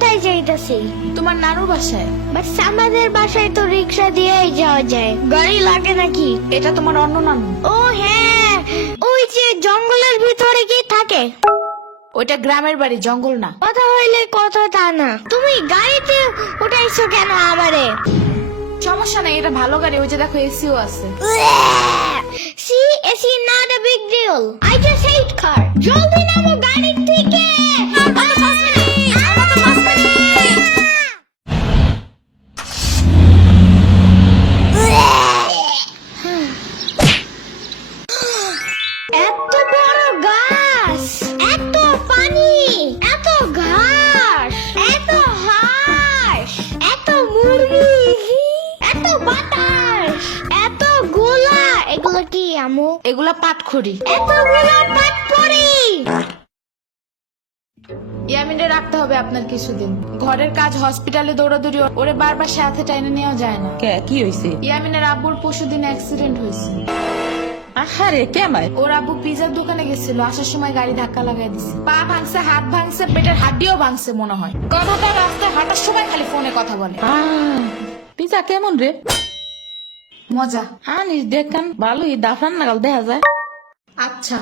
কোথায় যাইতাছি? তোমার নানুর বাসায়। বাট আমাদের বাসায় তো রিক্সা দিয়েই যাওয়া যায়, গাড়ি লাগে নাকি? এটা তোমার অন্য নানু। ও হ্যাঁ, ওই যে জঙ্গলের ভিতরে কি থাকে? ওইটা গ্রামের বাড়ি, জঙ্গল না। কথা হইলে কথা তা না। তুমি গাড়িতে উঠাইছো কেন আমারে? সমস্যা নাই, এটা ভালো গাড়ি। ওই যে দেখো এসিও আছে। See, it's not a big deal. I just hate car. জলদি নামো গাড়ি থেকে। এত বড় গাছ, এত পানি, এত ঘাস, এত হাঁস, এত মুরগি, এত বাতাস, এত গোলা। এগুলো কি আমু? এগুলা পাটখড়ি। এতগুলো পাটপড়ি। ইয়ামিনে রাখতে হবে আপনার কিছুদিন। ঘরের কাজ, হসপিটালে দৌড়াদৌড়ি, ওরে বারবার সাথে টাইনে নেওয়া যায় না। কি হয়েছে? ইয়ামিনের আব্বুর পরশুদিন অ্যাক্সিডেন্ট হয়েছে। আহারে কেমাই? ওর আব্বু পিজার দোকানে গেছিল, আসার সময় গাড়ি ধাক্কা লাগাই দিছে। পা ভাঙছে, হাত ভাঙছে, পেটের হাড্ডিও ভাঙছে মনে হয়। কথাটা রাস্তায় হাঁটার সময় খালি ফোনে কথা বলে। পিজা কেমন রে? মজা। আনিস দেখান, ভালোই দাফান নাগাল দেখা যায়। আচ্ছা,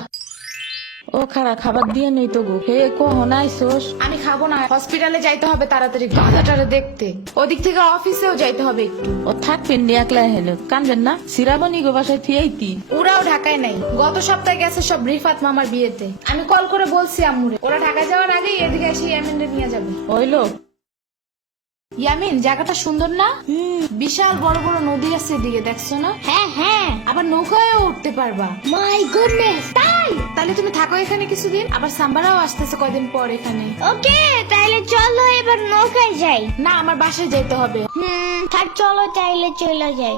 ও খারা খাবার দিয়ে নেই তো গো। হে কখন আইসোস? আমি খাবো না। হসপিটালে যাইতে হবে তাড়াতাড়ি, গাধাটারে দেখতে। ওদিক থেকে অফিসেও যাইতে হবে একটু। ও থাকবেন নি একলা হেন, কানবেন না? সিরাবনি গো বাসায় থিয়েইতি। ওরাও ঢাকায় নাই, গত সপ্তাহে গেছে সব রিফাত মামার বিয়েতে। আমি কল করে বলছি আম্মুরে, ওরা ঢাকায় যাওয়ার আগেই এদিকে এসে ইয়ামিনরে নিয়ে যাবে। হইলো? ইয়ামিন, জায়গাটা সুন্দর না? বিশাল বড় বড় নদী আছে এদিকে, দেখছো না? হ্যাঁ হ্যাঁ। আবার নৌকায়ও উঠতে পারবা। মাই গুডনেস, তাই? তাহলে তুমি থাকো এখানে কিছুদিন, আবার সাম্বারাও আসতেছে কয়দিন পর এখানে। ওকে, তাইলে চলো এবার নৌকায় যাই। না, আমার বাসায় যেতে হবে। থাক, চলো তাইলে চলে যাই।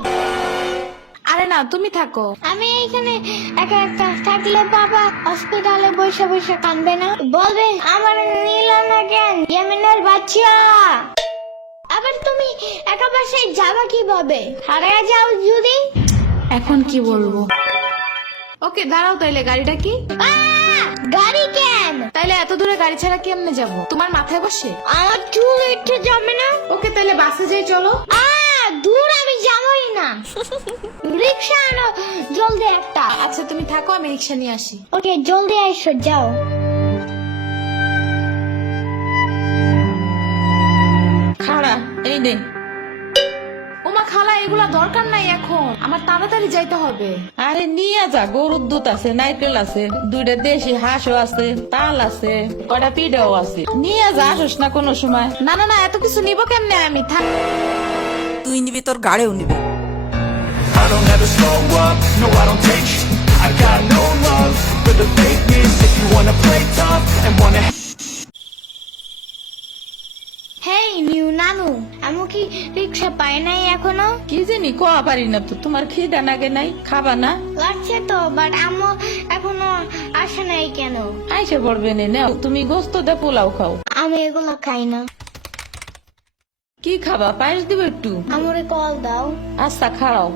আরে না, তুমি থাকো। আমি এখানে একা একা থাকলে বাবা হসপিটালে বসে বসে কাঁদবে না? বলবে আমার নিল না কেন ইয়ামিনের বাচ্চা। আবার তুমি একা বাসায় যাবা কিভাবে? হারিয়ে যাও যদি? এখন কি বলবো? ওকে দাঁড়াও, তাইলে গাড়িটা কি? গাড়ি কেন? তাইলে এত দূরে গাড়ি ছাড়া কেমনে যাবো? তোমার মাথায় বসে? আমার চুল একটু জমে না? ওকে, তাইলে বাসে যাই, চলো। দূর আমি যাবই না। রিক্সা আনো জলদি একটা। আচ্ছা তুমি থাকো, আমি রিক্সা নিয়ে আসি। ওকে, জলদি আইসো, যাও। খাড়া এই নে। ওমা খালা, এগুলা দরকার নাই এখন, আমার তাড়াতাড়ি যাইতে হবে। আরে নিয়ে যা, গরুর দুধ আছে, নারকেল আছে, দুইটা দেশি হাঁসও আছে, তাল আছে, কটা পিঠাও আছে। নিয়ে যা, আসোস না কোনো সময়? না না না, এত কিছু নিব কেমনে আমি? থাক। তুই নিবি, তোর গাড়িও নিবি। I don't ever slow up, no I don't take sh**. I got no love for the fakeness. If you wanna play tough and wanna hey new নানু, আমি কি রিক্সা পাই নাই এখনো? কি জানি কোয়া পারি না তো। তোমার খিদা নাগে নাই? খাবা না? লাগছে তো, বাট আম্মু এখনো আসে নাই কেন? আইসে পড়বে নে, নাও তুমি গোস্ত দে পোলাও খাও। আমি এগুলো খাই না। কি খাবা? পায়েস দিব একটু? আমরে কল দাও। আচ্ছা খাও।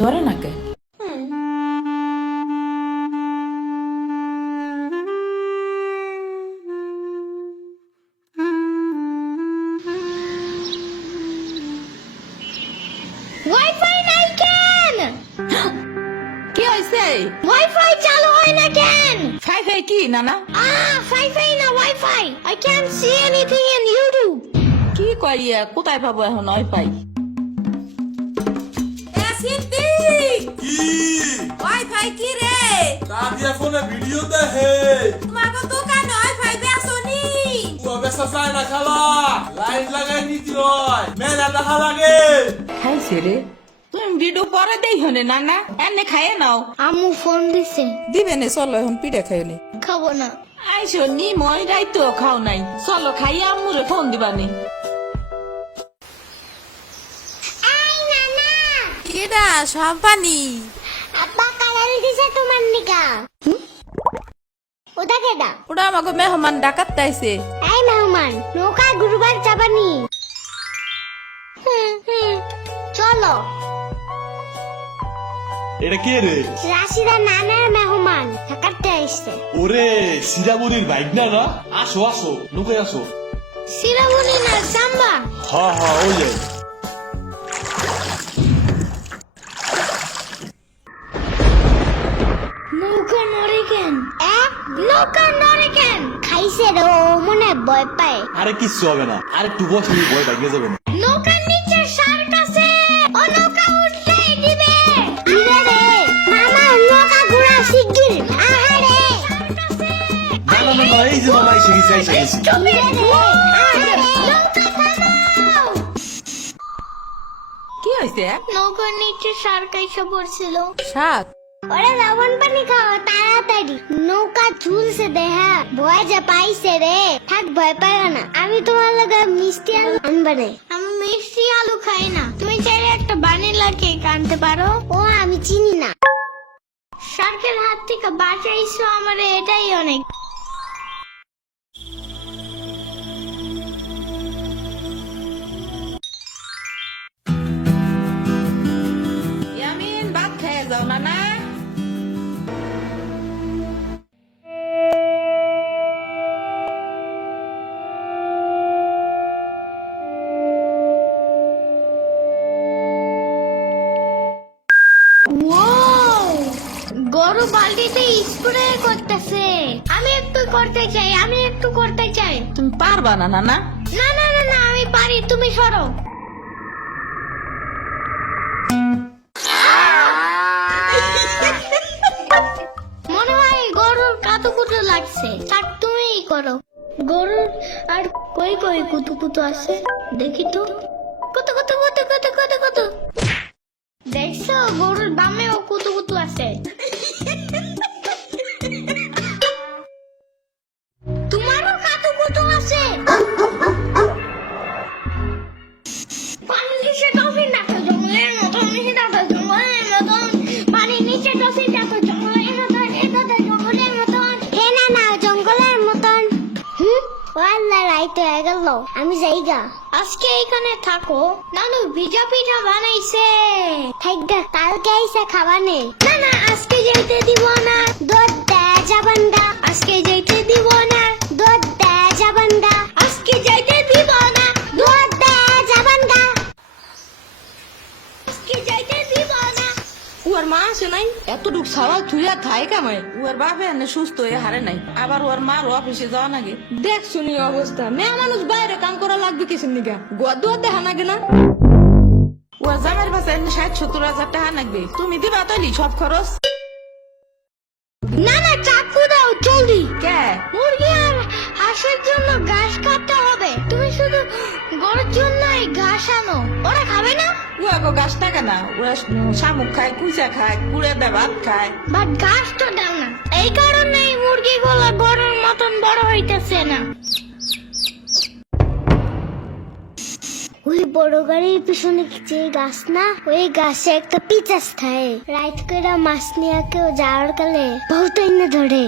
ধরে নাকে। ওয়াইফাই নাই কেন? কি হয়েছে? ওয়াইফাই চালু হয় না কেন? ফাই ফাই কি নানা? ফাইফাই না wifi. I can't see anything in YouTube. কি কইয়া কোথায় পাবো এখন ওয়াইফাই? ওয়াইফাই কি রে? দাদিয়া ফোনে ভিডিও দেখে। তোমাকে দোকানে ওয়াইফাই বেসনি? ও বেসা চায় না খালা, লাইট লাগাই নিতি রয়, মেলা দেখা লাগে। খাইছে রে? তুমি ভিডিও পরে দেই হনে নানা, এনে খাইয়ে নাও। আম্মু ফোন দিছে। দিবে নে, চলো এখন পিঠা খাই নি। খাবো না। আইসো নি, মই রাইতো খাও নাই। চলো খাইয়া আম্মুরে ফোন দিবানি। এই নানা, কেডা সম্পানি? আব্বা কালারে দিছে তোমার নিকা। ওটা কেডা? ওটা আমাকে মেহমান ডাকাত তাইছে। এই মেহমান, নৌকা গুরুবার চাপানি। চলো। এটা কে রে? রাশিদা নানার মেহমান থাকাতে আইছে। ওরে সিরাবুরির বাইক না না? আসো আসো, লুকে আসো। সিরাবুনি না সাম্বা। হ্যাঁ হ্যাঁ ওই যে। নৌকা নড়ে কেন? নৌকা নড়ে কেন? খাইছে রে, ও মনে হয় ভয় পায়। আরে কিচ্ছু হবে না, আরে একটু বসে ভয় পাইয়ে যাবে না। নৌকার নিচে শার্ক আছে, ও নৌকা উঠতেই দিবে। ইরে রে, মামা নৌকা ঘোরা শিগগির। আহারে না না না না, এই যে মামা এসে গেছে, এসে গেছে। ইরে রে, আহারে নৌকা থামাও। কি হয়েছে? নৌকার নিচে শার্ক এসে পড়ছিল। শাক ওরে লবণ পানি খাও তাড়াতাড়ি, নৌকা ঝুলছে দেহা, ভয় যে পাইছে রে। থাক ভয় পাইও না, আমি তোমার লগে মিষ্টি আলু আনবা রে। আমি মিষ্টি আলু খাই না, তুমি চাইলে একটা ভ্যানিলা কেক আনতে পারো। ও আমি চিনি না। শার্কের হাত থেকে বাঁচাইছো আমার, এটাই অনেক। ইয়ামিন ভাত খেয়ে যাও না না। গরু বালতিতে স্প্রে করতেছে। আমি একটু করতে চাই, আমি একটু করতে চাই। তুমি পারবা না না না? না না না না, আমি পারি, তুমি সরো। মনে হয় গরুর কাতুকুতু লাগছে, থাক তুমিই করো। গরুর আর কই কই কুতুকুতু আছে দেখি তো। কত কত কত কত কত কত, দেখছো গরুর বামেও কুতুকুতু আছে। তোমারও কাতুকুতু আছে। পানির নিচে ডলফিন দেখো জঙ্গলের মতন, জঙ্গলের মতন। পানির নিচে ডলফিন দেখো জঙ্গলের মতন, জঙ্গলের মতন। হে না না, জঙ্গলের মতন। ওয়াল্লা রাইট হয়ে গেল, আমি যাইগা। আজকে এখানে থাকো, নানু ভিজা পিঠা বানাইছে। থাইগা, কালকে আইসা খাবানে। না না, আজকে যাইতে দিব না, দুধ দেয়া যাবেন না। আজকে যাইতে দিব না, দুধ দেয়া যাবেন না। আজকে যাইতে দিব না, দুধ দেয়া যাবেন না। আজকে যাইতে দিব না। ওর মা আছে নাই, এতটুক সওয়াল থুইয়া থাই কামাই। ওর বাপে এনে সুস্থ হয়ে হারে নাই, আবার ওর মার অফিসে যাওয়া নাগে। দেখ শুনি অবস্থা, মেয়ে মানুষ বাইরে কাম করা লাগবে কিসের নিগা? গোয়া দুয়া দেখা নাগে না? ওর জামের বাসা 60-70 হাজার টাকা লাগবে, তুমি দিবা তৈলি সব খরচ? না না, চাকু দাও জলদি। কে? মুরগি আর হাঁসের জন্য ঘাস কাটতে হবে, তুমি শুধু গরুর জন্য এই ঘাস আনো। ওরা খাবে না? ওগো গাছ টাকা না, ওরা শামুক খায়, কুচা খায়, কুড়ে দেয়, ভাত খায়। বাট ঘাস তো দাও না, এই কারণে এই মুরগিগুলো গরুর মতন বড় হইতেছে না। ওই বড় গাড়ির পিছনে যে গাছ না, ওই গাছে একটা পিচাস থাকে। রাইত করে মাছ নিয়ে কেউ যাওয়ার কালে বহুত এনে ধরে।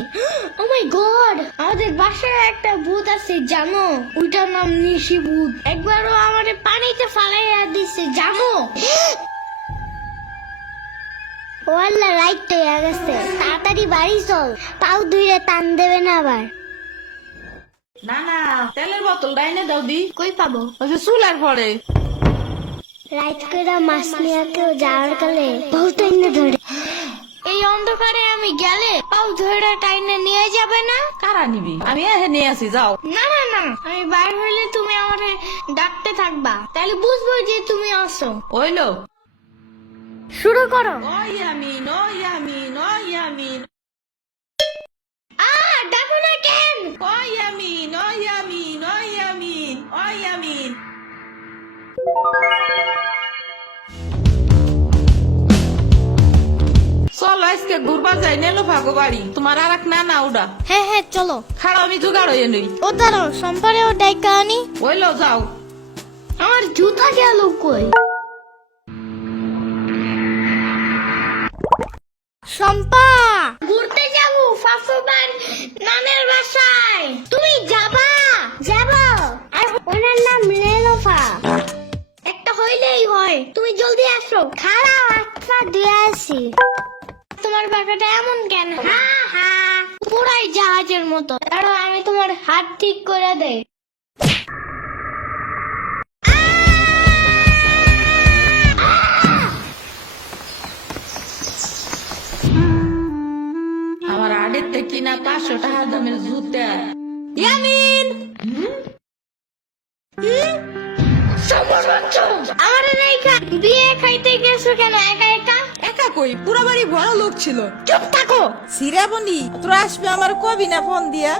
ও মাই গড, আমাদের বাসায় একটা ভূত আছে জানো, ওইটার নাম নিশি ভূত। একবারও আমাদের পানিতে ফালাইয়া দিছে জানো। ওয়াল্লা রাইট হয়ে গেছে, তাড়াতাড়ি বাড়ি চল, পাও ধুইলে টান দেবে না আবার। না না, তেলের বোতল ডাইনে দাও দি। কই পাবো? ওই যে চুলার পরে। রাইত করে মাছ নিয়ে কেউ যাওয়ার কালে বহুত এনে ধরে। এই অন্ধকারে আমি গেলে পাও ধরে টাইনে নিয়ে যাবে না? কারা নিবি? আমি এহে নিয়ে আসি, যাও। না না না, আমি বাইর হইলে তুমি আমারে ডাকতে থাকবা, তাহলে বুঝবো যে তুমি আসো। ওইলো শুরু করো। ও ইয়ামিন, ও ইয়ামিন, ও ইয়ামিন, ডাকো না কেন? ও ইয়ামিন, ও ইয়ামিন, ও ইয়ামিন, ও ইয়ামিন। চলো আজকে ঘুরবা যাই, নেলো ভাগো বাড়ি। তোমার আর এক নানা ওডা। হ্যাঁ হ্যাঁ চলো। খাড়া আমি জোগাড় হয়ে নই। ও দাঁড়াও, সম্পারেও ডাইকা আনি। ওইলো যাও। আমার জুতা গেল কই? শম্পা, ঘুরতে যাবো ফাফুবার নানের বাসায়। তুমি যাবা? যাবো। আর ওনার নাম লেলোফা। একটা হইলেই হয়, তুমি জলদি আসো। খারাপ, আচ্ছা দিয়ে আসি। তোমার পাখাটা এমন কেন? পুরাই জাহাজের মতো। দাঁড়াও, আমি তোমার হাত ঠিক করে দেই। আমার আড়েতে কিনা 500 টাকা দামের জুতা। ইয়ামিন আমার নাইকা বিয়ে খাইতে গেছো কেন একা একা? একা কই, পুরো বাড়ি বড় লোক ছিল। চুপ থাকো। সিরাবনি তোরা আসবে আমার কবি না ফোন দিয়া?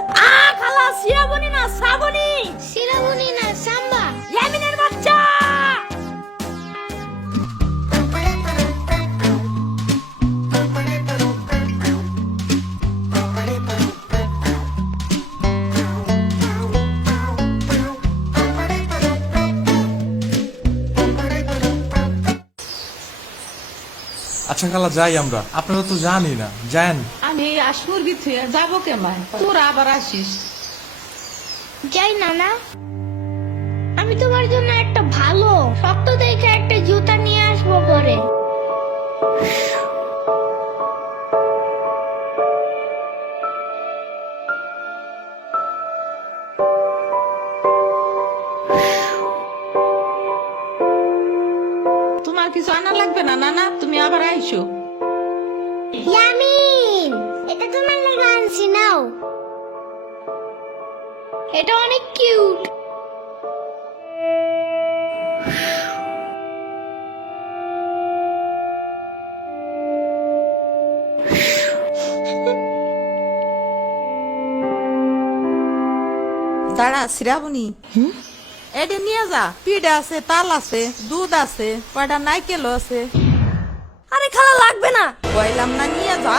খালা সিরাবনি না শ্রাবণী, শিরাবনি না সাম্বা। ইয়ামিনের বাচ্চা। আচ্ছা খালা যাই আমরা, আপনারা তো জানি না, যান। আমি আসমুরগি থুয়ে যাবো কেমন, তোরা আবার আসিস। যাই নানা, আমি তোমার জন্য একটা ভালো শক্ত দেখে একটা জুতা নিয়ে আসবো পরে। তোমার কিছু আনা লাগবে না নানা, তুমি আবার আইসো। ইয়ামিন, এটা তোমার লাগা আনছি, নাও। এটা অনেক কিউট। দাঁড়া শ্রাবণী, এটা নিয়ে যা। পিঠা আছে, তাল আছে, দুধ আছে, কয়টা নাইকেলও আছে। আরে খালা লাগবে না। কইলাম না নিয়ে যা।